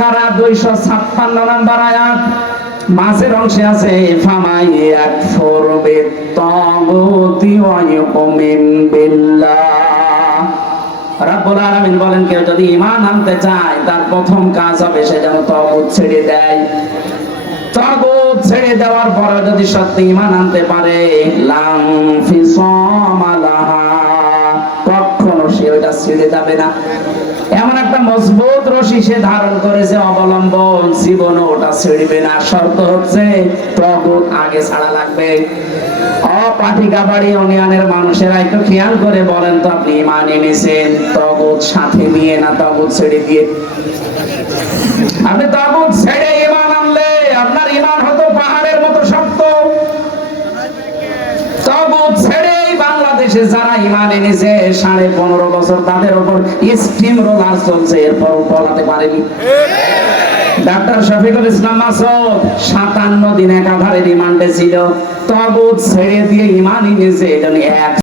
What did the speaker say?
বাকারা দুইশো ছাপ্পান্ন আয়াত। অংশে আছে, ফামাই এক ফরবে তগতি রাব্বুল আলামিন বলেন, কেউ যদি ঈমান আনতে চায়, তার প্রথম কাজ হবে সে যেন ছেড়ে দেয়। তগুত ছেড়ে দেওয়ার পরে যদি সত্যি ঈমান আনতে পারে, লাম ফিসামালাহা কখনো সে ওইটা ছেড়ে যাবে না। এমন একটা মজবুত রশি সে ধারণ করেছে, অবলম্বন জীবন ওটা ছেড়বে না, শর্ত হচ্ছে তগুত আগে ছাড়া লাগবে। ইমান এনেছেন সাথে নিয়ে না ছেড়ে দিয়ে? আপনি ছেড়ে ইমান আনলে আপনার ইমান হতো পাহাড়ের মতো শক্ত। তগুত ছেড়ে বাংলাদেশে যারা ইমান এনেছে, সাড়ে পনেরো বছর তাদের ওপর স্টিম রোলার চলছে, এরপর বলাতে পারেনি। ডাক্তার শফিকুল ইসলাম আসব সাতান্ন দিন একাধারে রিমান্ডে ছিল। তবু ছেড়ে দিয়ে ইমান এনেছে এক